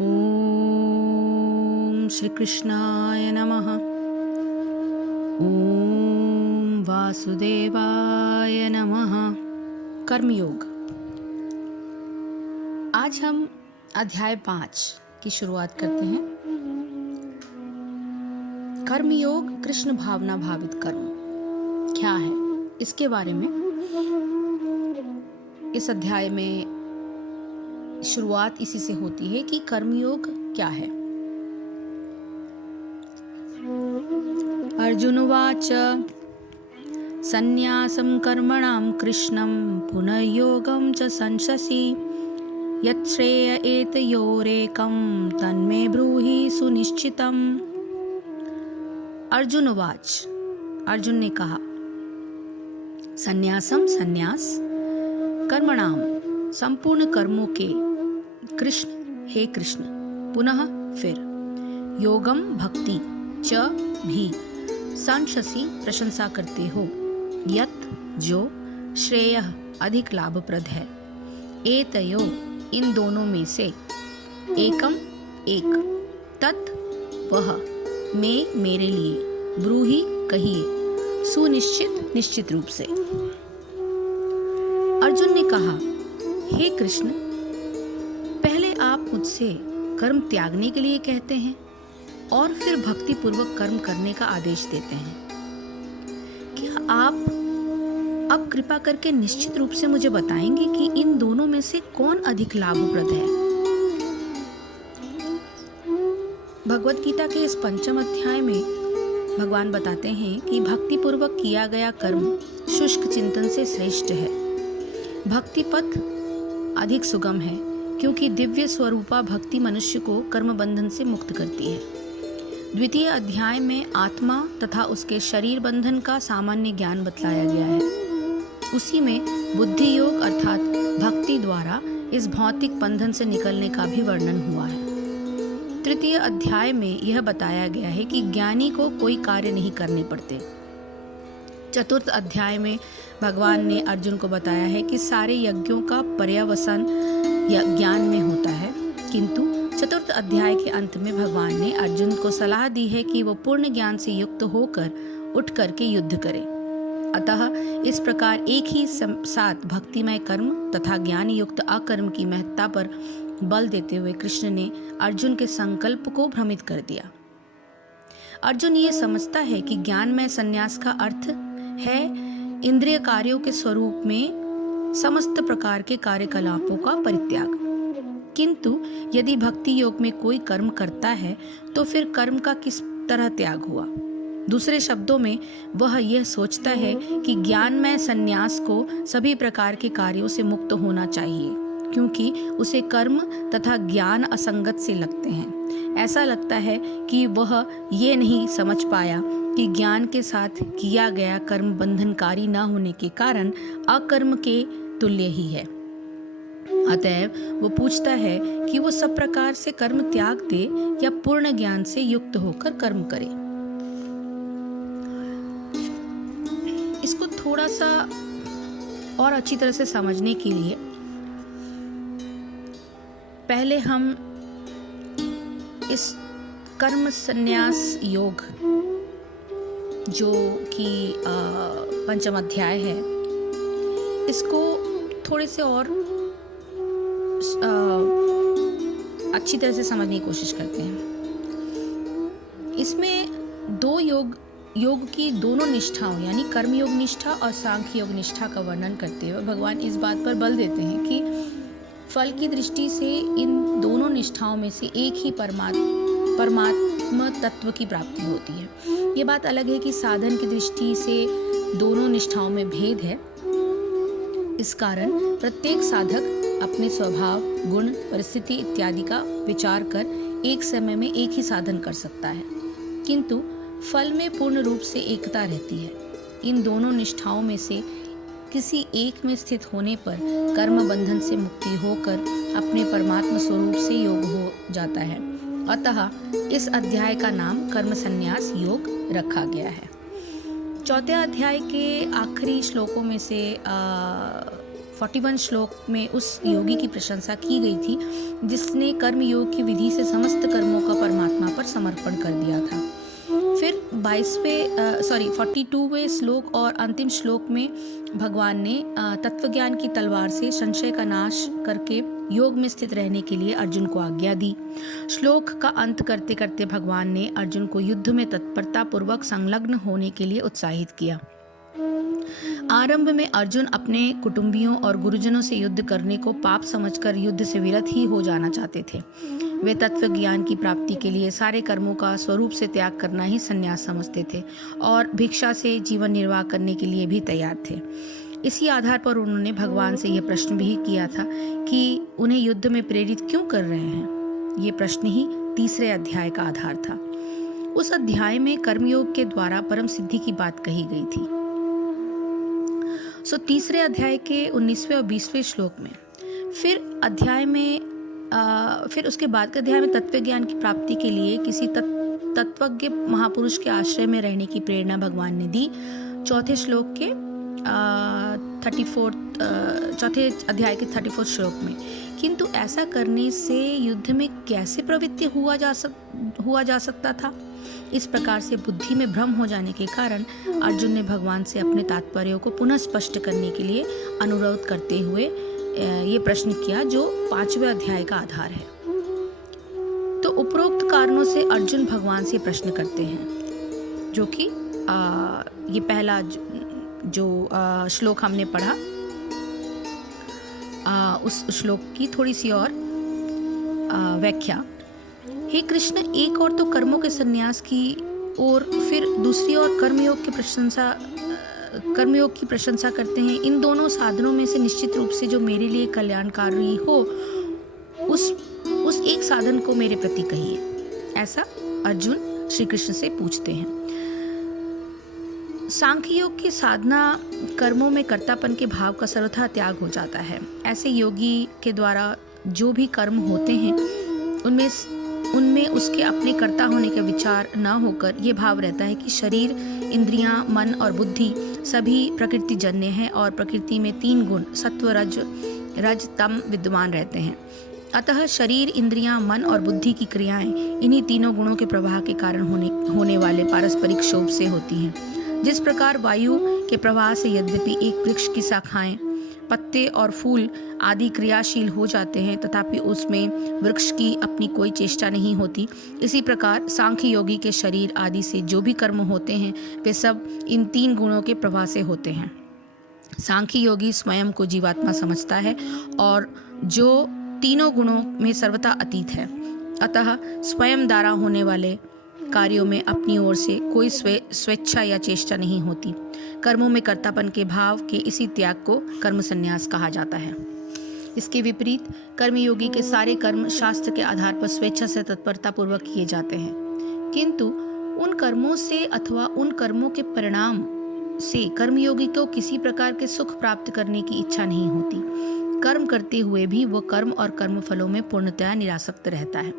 ओम श्री कृष्णाय नमः। ओम वासुदेवाय नमः। कर्मयोग। आज हम अध्याय 5 की शुरुआत करते हैं। कर्मयोग कृष्ण भावना भावित कर्म क्या है, इसके बारे में इस अध्याय में शुरुआत इसी से होती है कि कर्मयोग क्या है। अर्जुन उवाच संन्यासं कर्मणां कृष्णं पुनर्योगं च संशसि यच्छ्रेय एतयोरेकं तन्मे ब्रूहि सुनिश्चितम्। अर्जुन उवाच, अर्जुन ने कहा, संन्यासम संन्यास, कर्मणाम संपूर्ण कर्मों के, कृष्ण हे कृष्ण, पुनः फिर, योगम भक्ति, च भी, संशसि प्रशंसा करते हो, यत जो, श्रेयः अधिक लाभप्रद है, एतयो इन दोनों में से, एकम एक, तत् वह, में मेरे लिए, ब्रूहि कहिए, सुनिश्चित निश्चित रूप से। अर्जुन ने कहा, हे कृष्ण, पहले आप मुझसे कर्म त्यागने के लिए कहते हैं और फिर भक्ति पूर्वक कर्म करने का आदेश देते हैं। क्या आप अब कृपा करके निश्चित रूप से मुझे बताएंगे कि इन दोनों में से कौन अधिक लाभप्रद है? भगवत गीता के इस 5वें अध्याय में भगवान बताते हैं कि भक्ति पूर्वक किया गया कर्म शुष्क चिंतन से श्रेष्ठ है। भक्ति पथ अधिक सुगम है क्योंकि दिव्य स्वरूपा भक्ति मनुष्य को कर्म बंधन से मुक्त करती है। द्वितीय अध्याय में आत्मा तथा उसके शरीर बंधन का सामान्य ज्ञान बतलाया गया है। उसी में बुद्धि योग अर्थात भक्ति द्वारा इस भौतिक बंधन से निकलने का भी वर्णन हुआ है। तृतीय अध्याय में यह बताया गया है कि ज्ञानी को कोई कार्य नहीं करने पड़ते। चतुर्थ अध्याय में भगवान ने अर्जुन को बताया है कि सारे यज्ञों का पर्यवसान ज्ञान में होता है, किंतु चतुर्थ अध्याय के अंत में भगवान ने अर्जुन को सलाह दी है कि वो पूर्ण ज्ञान से युक्त होकर उठ करके युद्ध करे। अतः इस प्रकार एक ही साथ भक्तिमय कर्म तथा ज्ञान युक्त अकर्म की महत्ता पर बल देते हुए कृष्ण ने अर्जुन के संकल्प को भ्रमित कर दिया। अर्जुन ये समझता है कि ज्ञानमय संन्यास का अर्थ है इंद्रिय कार्यों के स्वरूप में समस्त प्रकार के कार्यकलापों का परित्याग। किंतु यदि भक्ति योग में कोई कर्म करता है तो फिर कर्म का किस तरह त्याग हुआ? दूसरे शब्दों में वह यह सोचता है कि ज्ञानमय संन्यास को सभी प्रकार के कार्यों से मुक्त होना चाहिए क्योंकि उसे कर्म तथा ज्ञान असंगत से लगते हैं। ऐसा लगता है कि वह ये नहीं समझ पाया कि ज्ञान के साथ किया गया कर्म बंधनकारी न होने के कारण अकर्म के तुल्य ही है। अतएव वो पूछता है कि वो सब प्रकार से कर्म त्याग दे या पूर्ण ज्ञान से युक्त होकर कर्म करे। इसको थोड़ा सा और अच्छी तरह से समझने के लिए पहले हम इस कर्म संन्यास योग जो कि 5वां अध्याय है, इसको थोड़े से और अच्छी तरह से समझने की कोशिश करते हैं। इसमें दो योग की दोनों निष्ठाओं यानी कर्मयोग निष्ठा और सांख्य योग निष्ठा का वर्णन करते हुए भगवान इस बात पर बल देते हैं कि फल की दृष्टि से इन दोनों निष्ठाओं में से एक ही परमात्मा तत्व की प्राप्ति होती है। ये बात अलग है कि साधन की दृष्टि से दोनों निष्ठाओं में भेद है। इस कारण प्रत्येक साधक अपने स्वभाव, गुण, परिस्थिति इत्यादि का विचार कर एक समय में एक ही साधन कर सकता है, किंतु फल में पूर्ण रूप से एकता रहती है। इन दोनों निष्ठाओं में से किसी एक में स्थित होने पर कर्म बंधन से मुक्ति होकर अपने परमात्मा स्वरूप से योग हो जाता है। अतः इस अध्याय का नाम कर्म संन्यास योग रखा गया है। चौथे अध्याय के आखिरी श्लोकों में से 41 श्लोक में उस योगी की प्रशंसा की गई थी जिसने कर्म योग की विधि से समस्त कर्मों का परमात्मा पर समर्पण कर दिया था। फिर 42वें श्लोक और अंतिम श्लोक में भगवान ने तत्वज्ञान की तलवार से संशय का नाश करके योग में स्थित रहने के लिए अर्जुन को आज्ञा दी। श्लोक का अंत करते करते भगवान ने अर्जुन को युद्ध में तत्परता पूर्वक संलग्न होने के लिए उत्साहित किया। आरंभ में अर्जुन अपने कुटुंबियों और गुरुजनों से युद्ध करने को पाप समझकर युद्ध से विरत ही हो जाना चाहते थे। वे तत्व ज्ञान की प्राप्ति के लिए सारे कर्मों का स्वरूप से त्याग करना ही संन्यास समझते थे और भिक्षा से जीवन निर्वाह करने के लिए भी तैयार थे। इसी आधार पर उन्होंने भगवान से यह प्रश्न भी किया था कि उन्हें युद्ध में प्रेरित क्यों कर रहे हैं। ये प्रश्न ही तीसरे अध्याय का आधार था। उस अध्याय में कर्मयोग के द्वारा परम सिद्धि की बात कही गई थी। तीसरे अध्याय के 19वें और 20वें श्लोक में फिर उसके बाद के अध्याय में तत्व ज्ञान की प्राप्ति के लिए किसी तत्वज्ञ महापुरुष के आश्रय में रहने की प्रेरणा भगवान ने दी। चौथे श्लोक के चौथे अध्याय के 34 श्लोक में। किंतु ऐसा करने से युद्ध में कैसे प्रवृत्ति हुआ जा सकता था। इस प्रकार से बुद्धि में भ्रम हो जाने के कारण अर्जुन ने भगवान से अपने तात्पर्यों को पुनः स्पष्ट करने के लिए अनुरोध करते हुए ये प्रश्न किया जो 5वें अध्याय का आधार है। तो उपरोक्त कारणों से अर्जुन भगवान से प्रश्न करते हैं, जो कि ये पहला जो श्लोक हमने पढ़ा उस श्लोक की थोड़ी सी और व्याख्या। हे कृष्ण, एक और तो कर्मों के संन्यास की और फिर दूसरी ओर कर्मयोग की प्रशंसा करते हैं। इन दोनों साधनों में से निश्चित रूप से जो मेरे लिए कल्याणकारी हो उस एक साधन को मेरे प्रति कहिए। ऐसा अर्जुन श्री कृष्ण से पूछते हैं। सांख्य योग की साधना कर्मों में कर्तापन के भाव का सर्वथा त्याग हो जाता है। ऐसे योगी के द्वारा जो भी कर्म होते हैं उनमें उसके अपने कर्ता होने का विचार न होकर यह भाव रहता है कि शरीर, इंद्रियां, मन और बुद्धि सभी प्रकृति जन्य हैं और प्रकृति में 3 गुण सत्व, रज, तम विद्यमान रहते हैं। अतः शरीर, इंद्रियां, मन और बुद्धि की क्रियाएं इन्हीं तीनों गुणों के प्रवाह के कारण होने वाले पारस्परिक क्षोभ से होती हैं। जिस प्रकार वायु के प्रवाह से यद्यपि एक वृक्ष की शाखाएं, पत्ते और फूल आदि क्रियाशील हो जाते हैं तथापि उसमें वृक्ष की अपनी कोई चेष्टा नहीं होती, इसी प्रकार सांख्य योगी के शरीर आदि से जो भी कर्म होते हैं वे सब इन 3 गुणों के प्रवाह से होते हैं। सांख्य योगी स्वयं को जीवात्मा समझता है और जो तीनों गुणों में सर्वथा अतीत है। अतः स्वयं द्वारा होने वाले कार्यों में अपनी ओर से कोई स्वेच्छा या चेष्टा नहीं होती। कर्मों में कर्तापन के भाव के इसी त्याग को कर्म संन्यास कहा जाता है। इसके विपरीत कर्मयोगी के सारे कर्म शास्त्र के आधार पर स्वेच्छा से तत्परता पूर्वक किए जाते हैं, किंतु उन कर्मों से अथवा उन कर्मों के परिणाम से कर्मयोगी को किसी प्रकार के सुख प्राप्त करने की इच्छा नहीं होती। कर्म करते हुए भी वह कर्म और कर्म फलों में पूर्णतया निरासक्त रहता है।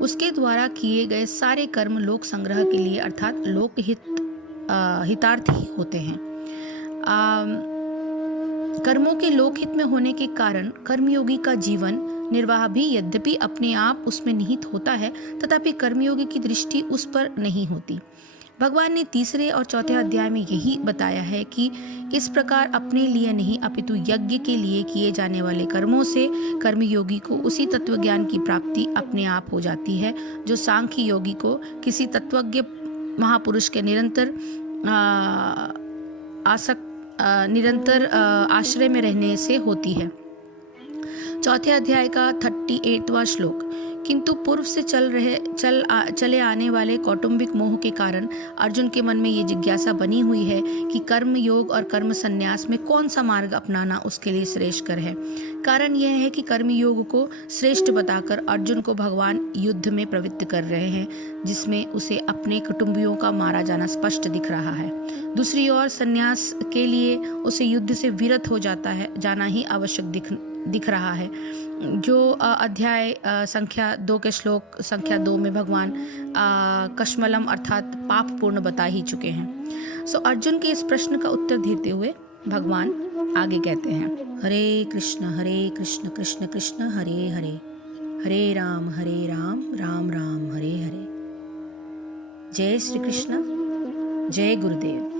उसके द्वारा किए गए सारे कर्म लोक संग्रह के लिए अर्थात लोक हितार्थ ही होते हैं। कर्मों के लोकहित में होने के कारण कर्मयोगी का जीवन निर्वाह भी यद्यपि अपने आप उसमें निहित होता है तथापि कर्मयोगी की दृष्टि उस पर नहीं होती। भगवान ने तीसरे और चौथे अध्याय में यही बताया है कि इस प्रकार अपने लिए नहीं अपितु यज्ञ के लिए किए जाने वाले कर्मों से कर्मयोगी को उसी तत्वज्ञान की प्राप्ति अपने आप हो जाती है जो सांख्य योगी को किसी तत्वज्ञ महापुरुष के निरंतर आश्रय में रहने से होती है। चौथे अध्याय का 38वां श्लोक। किंतु पूर्व से चले आने वाले कौटुंबिक मोह के कारण अर्जुन के मन में ये जिज्ञासा बनी हुई है कि कर्म योग और कर्म संन्यास में कौन सा मार्ग अपनाना उसके लिए श्रेष्ठकर है। कारण यह है कि कर्म योग को श्रेष्ठ बताकर अर्जुन को भगवान युद्ध में प्रवृत्त कर रहे हैं, जिसमें उसे अपने कुटुंबियों का मारा जाना स्पष्ट दिख रहा है। दूसरी ओर संन्यास के लिए उसे युद्ध से विरत हो जाना ही आवश्यक दिख रहा है, जो अध्याय संख्या 2 के श्लोक संख्या 2 में भगवान कश्मलम अर्थात पाप पूर्ण बता ही चुके हैं। अर्जुन के इस प्रश्न का उत्तर देते हुए भगवान आगे कहते हैं, हरे कृष्ण कृष्ण कृष्ण हरे हरे, हरे राम राम राम हरे हरे। जय श्री कृष्ण, जय गुरुदेव।